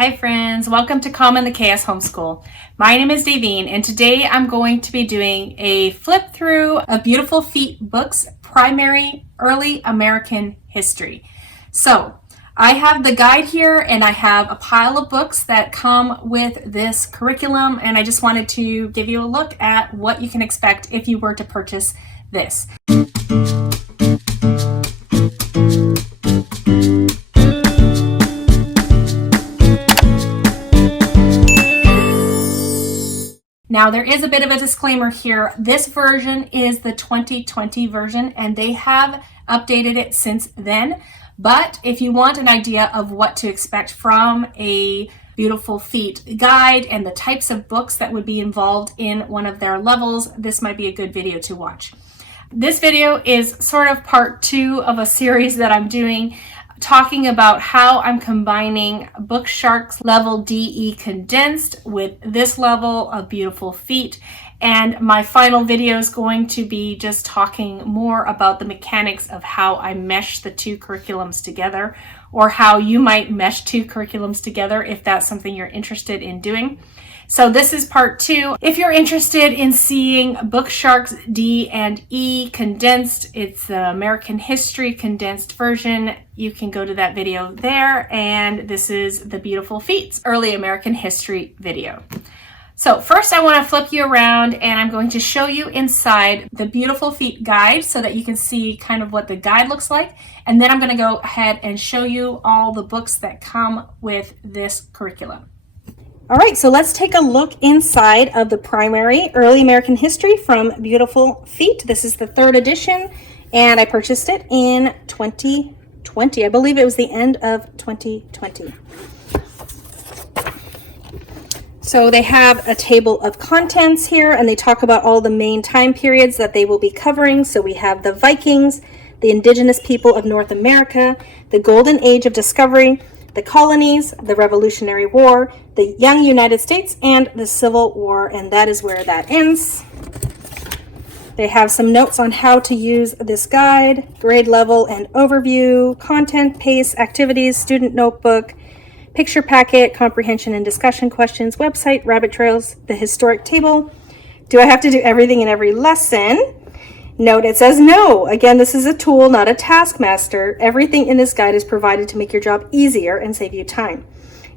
Hi friends, welcome to Calm in the Chaos Homeschool. My name is Davine and today I'm going to be doing a flip through of Beautiful Feet books, Primary Early American History. So I have the guide here and I have a pile of books that come with this curriculum, and I just wanted to give you a look at what you can expect if you were to purchase this. Now, there is a bit of a disclaimer here. This version is the 2020 version, and they have updated it since then. But if you want an idea of what to expect from a Beautiful Feet guide and the types of books that would be involved in one of their levels, this might be a good video to watch. This video is sort of part 2 of a series that I'm doing, talking about how I'm combining Bookshark's level DE condensed with this level of Beautiful Feet. And my final video is going to be just talking more about the mechanics of how I mesh the two curriculums together, or how you might mesh two curriculums together if that's something you're interested in doing. So this is part 2. If you're interested in seeing Bookshark's D and E condensed, it's the American History condensed version, you can go to that video there. And this is the Beautiful Feet's Early American History video. So first I want to flip you around and I'm going to show you inside the Beautiful Feet guide so that you can see kind of what the guide looks like. And then I'm going to go ahead and show you all the books that come with this curriculum. All right, so let's take a look inside of the Primary Early American History from Beautiful Feet. This is the 3rd edition, and I purchased it in 2020. I believe it was the end of 2020. So they have a table of contents here, and they talk about all the main time periods that they will be covering. So we have the Vikings, the indigenous people of North America, the Golden Age of Discovery, the colonies, the Revolutionary War, the young United States, and the Civil War, and that is where that ends. They have some notes on how to use this guide, grade level and overview, content, pace, activities, student notebook, picture packet, comprehension and discussion questions, website, rabbit trails, the historic table. Do I have to do everything in every lesson? Note, it says no. Again, this is a tool, not a taskmaster. Everything in this guide is provided to make your job easier and save you time.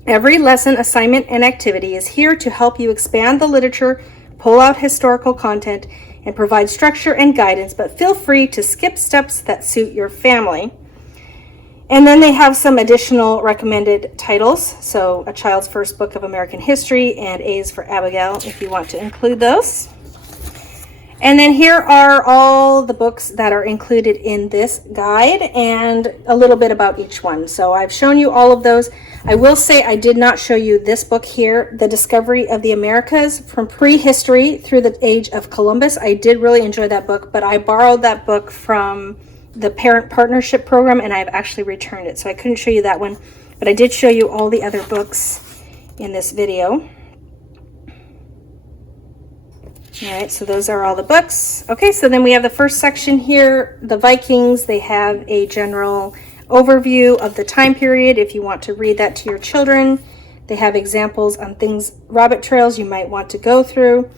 Every lesson, assignment, and activity is here to help you expand the literature, pull out historical content, and provide structure and guidance, but feel free to skip steps that suit your family. And then they have some additional recommended titles. So A Child's First Book of American History and A's for Abigail, if you want to include those. And then here are all the books that are included in this guide and a little bit about each one. So I've shown you all of those. I will say I did not show you this book here, The Discovery of the Americas, from prehistory through the age of Columbus. I did really enjoy that book, but I borrowed that book from the Parent Partnership Program and I've actually returned it. So I couldn't show you that one, but I did show you all the other books in this video. All right, so those are all the books. Okay, so then we have the first section here, the Vikings. They have a general overview of the time period if you want to read that to your children. They have examples on things, rabbit trails you might want to go through.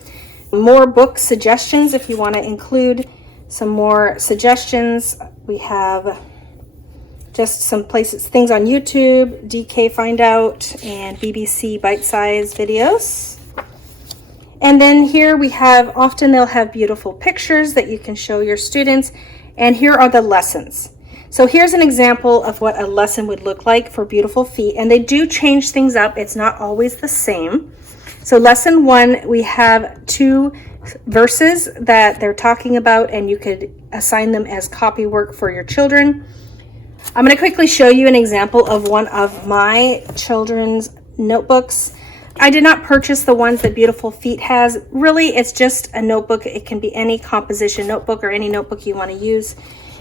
More book suggestions if you want to include some more suggestions. We have just some places, things on YouTube, DK Find Out, and BBC bite-sized videos. And then here we have, often they'll have beautiful pictures that you can show your students. And here are the lessons. So here's an example of what a lesson would look like for Beautiful Feet. And they do change things up. It's not always the same. So lesson 1, we have 2 verses that they're talking about, and you could assign them as copy work for your children. I'm going to quickly show you an example of one of my children's notebooks. I did not purchase the ones that Beautiful Feet has. Really, it's just a notebook. It can be any composition notebook or any notebook you want to use.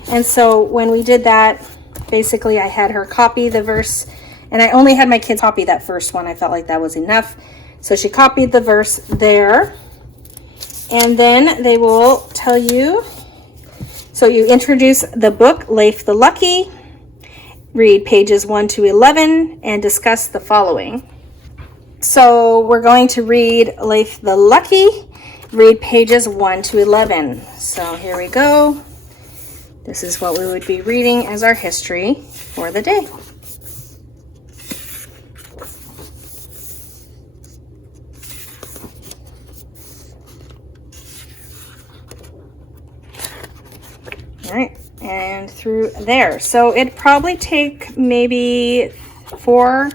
And so when we did that, basically I had her copy the verse, and I only had my kids copy that first one. I felt like that was enough. So she copied the verse there. And then they will tell you, so you introduce the book, Leif the Lucky, read pages 1 to 11, and discuss the following. So we're going to read Leif the Lucky, read pages 1 to 11. So here we go. This is what we would be reading as our history for the day. All right, and through there. So it'd probably take maybe 4,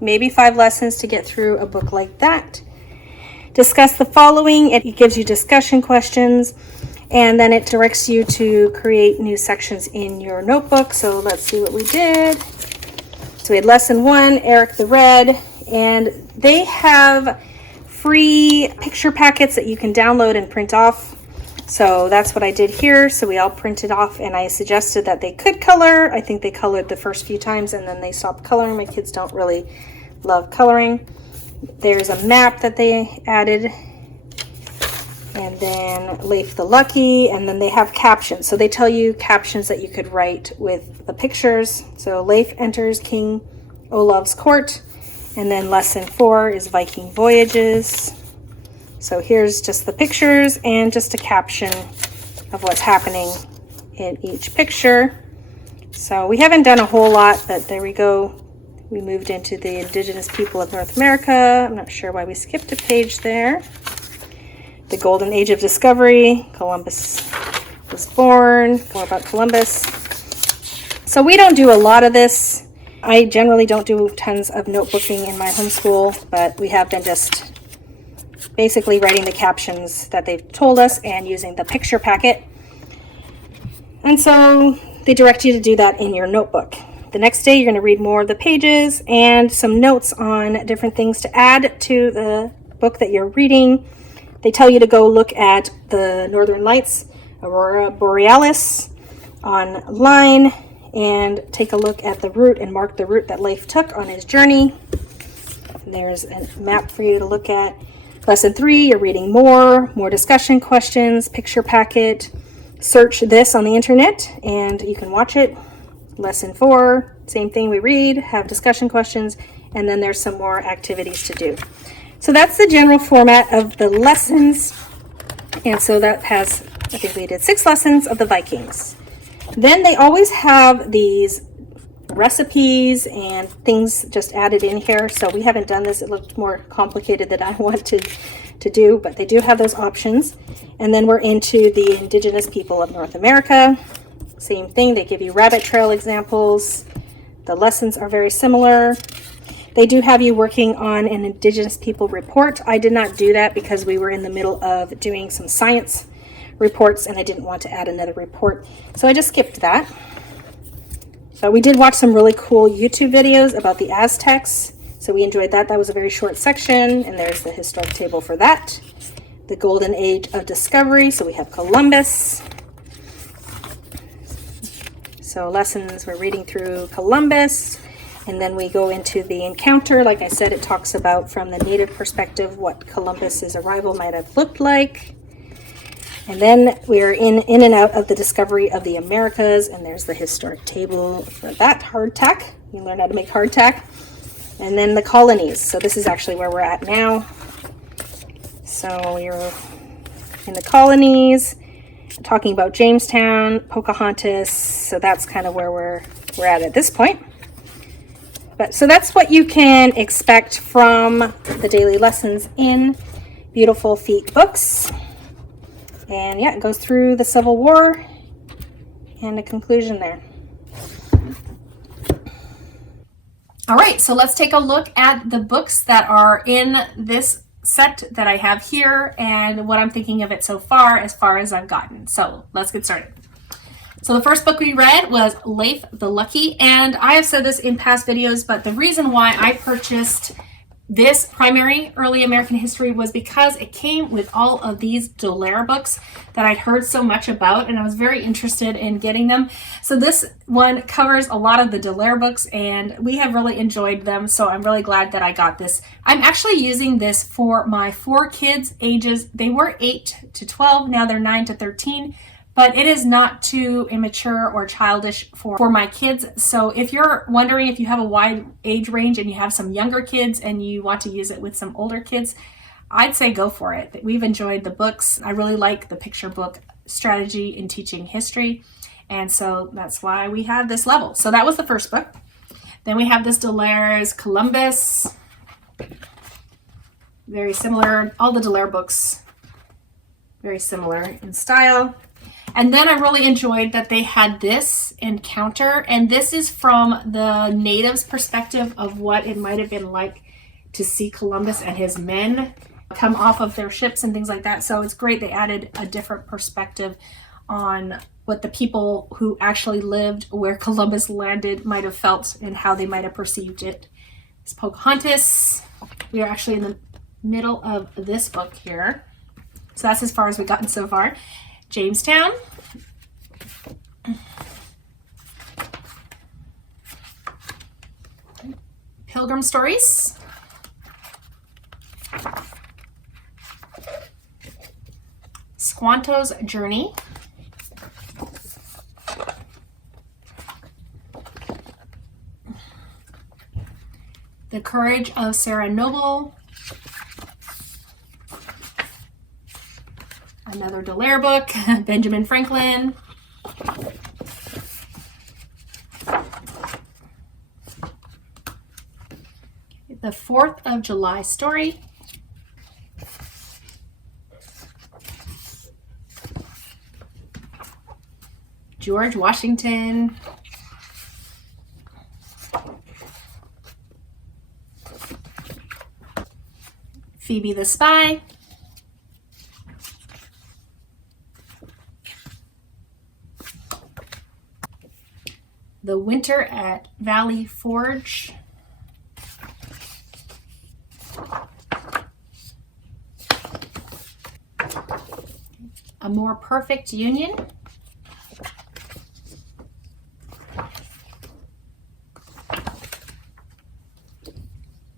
maybe 5 lessons to get through a book like that. Discuss the following. It gives you discussion questions, and then it directs you to create new sections in your notebook. So let's see what we did. So we had lesson 1, Eric the Red, and they have free picture packets that you can download and print off. So that's what I did here. So we all printed off, and I suggested that they could color. I think they colored the first few times and then they stopped coloring. My kids don't really love coloring. There's a map that they added, and then Leif the Lucky, and then they have captions. So they tell you captions that you could write with the pictures. So Leif enters King Olav's court, and then lesson 4 is Viking voyages. So here's just the pictures and just a caption of what's happening in each picture. So we haven't done a whole lot, but there we go. We moved into the indigenous people of North America. I'm not sure why we skipped a page there. The golden age of discovery. Columbus was born. More about Columbus. So we don't do a lot of this. I generally don't do tons of notebooking in my homeschool, but we have been just basically writing the captions that they've told us and using the picture packet. And so they direct you to do that in your notebook. The next day, you're going to read more of the pages and some notes on different things to add to the book that you're reading. They tell you to go look at the Northern Lights, Aurora Borealis, online, and take a look at the route and mark the route that Leif took on his journey. There's a map for you to look at. Lesson 3, you're reading more discussion questions, picture packet. Search this on the internet and you can watch it. Lesson 4, same thing, we read, have discussion questions, and then there's some more activities to do. So that's the general format of the lessons. And so that has, I think we did 6 lessons of the Vikings. Then they always have these recipes and things just added in here. So we haven't done this. It looked more complicated than I wanted to do, but they do have those options. And then we're into the indigenous people of North America. Same thing. They give you rabbit trail examples. The lessons are very similar. They do have you working on an indigenous people report. I did not do that because we were in the middle of doing some science reports and I didn't want to add another report. So I just skipped that. But we did watch some really cool YouTube videos about the Aztecs. So we enjoyed that. That was a very short section. And there's the historic table for that. The golden age of discovery. So we have Columbus. So lessons, we're reading through Columbus. And then we go into the encounter. Like I said, it talks about from the native perspective what Columbus's arrival might have looked like. And then we're in and out of the discovery of the Americas, and there's the historic table for that, hardtack. You learn how to make hardtack. And then the colonies. So this is actually where we're at now. So you're in the colonies, talking about Jamestown, Pocahontas. So that's kind of where we're at this point. But so that's what you can expect from the daily lessons in Beautiful Feet books. And yeah, it goes through the Civil War and a conclusion there. All right, so let's take a look at the books that are in this set that I have here and what I'm thinking of it so far as I've gotten. So let's get started. So the first book we read was Leif the Lucky, and I have said this in past videos, but the reason why I purchased this primary early American history was because it came with all of these Dallaire books that I'd heard so much about, and I was very interested in getting them. So this one covers a lot of the Dallaire books, and we have really enjoyed them, so I'm really glad that I got this. I'm actually using this for my 4 kids ages. They were 8 to 12, now they're 9 to 13, but it is not too immature or childish for my kids. So if you're wondering if you have a wide age range and you have some younger kids and you want to use it with some older kids, I'd say go for it. We've enjoyed the books. I really like the picture book strategy in teaching history. And so that's why we have this level. So that was the first book. Then we have this Dallaires Columbus. Very similar. All the Dallaire books, very similar in style. And then I really enjoyed that they had this encounter. And this is from the natives' perspective of what it might have been like to see Columbus and his men come off of their ships and things like that. So it's great they added a different perspective on what the people who actually lived where Columbus landed might have felt and how they might have perceived it. It's Pocahontas. We are actually in the middle of this book here. So that's as far as we've gotten so far. Jamestown. Pilgrim Stories. Squanto's Journey. The Courage of Sarah Noble. Another Dallaire book, Benjamin Franklin. The 4th of July Story. George Washington. Phoebe the Spy. The Winter at Valley Forge. A More Perfect Union.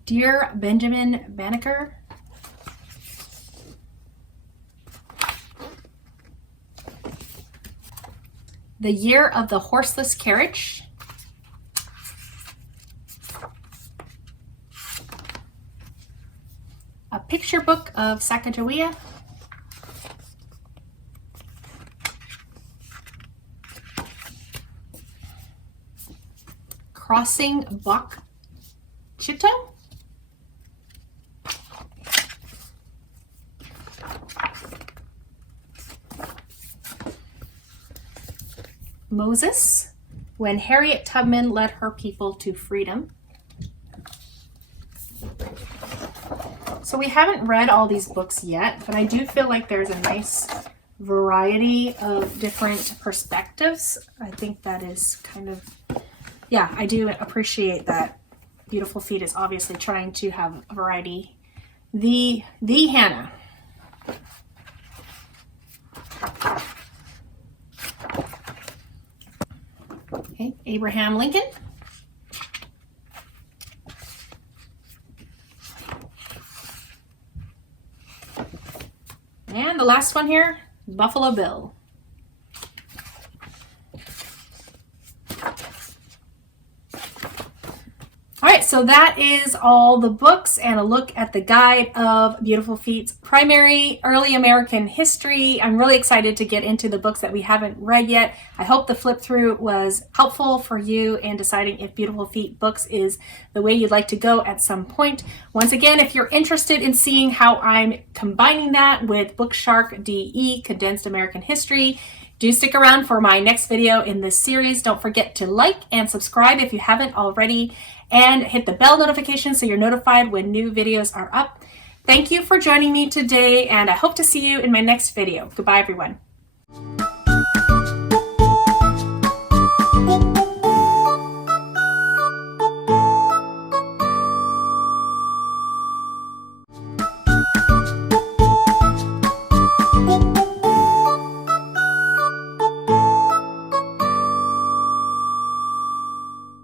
Dear Benjamin Banneker. The Year of the Horseless Carriage. A Picture Book of Sacagawea. Crossing Bok Chito. Moses, When Harriet Tubman Led Her People to Freedom. So we haven't read all these books yet, but I do feel like there's a nice variety of different perspectives. I think that is kind of, yeah, I do appreciate that Beautiful Feet is obviously trying to have a variety. The Hannah. Okay, Abraham Lincoln. And the last one here, Buffalo Bill. All right, so that is all the books and a look at the guide of Beautiful Feet's primary early American history. I'm really excited to get into the books that we haven't read yet. I hope the flip through was helpful for you in deciding if Beautiful Feet books is the way you'd like to go at some point. Once again, if you're interested in seeing how I'm combining that with Bookshark DE, Condensed American History, do stick around for my next video in this series. Don't forget to like and subscribe if you haven't already, and hit the bell notification so you're notified when new videos are up. Thank you for joining me today, and I hope to see you in my next video. Goodbye, everyone.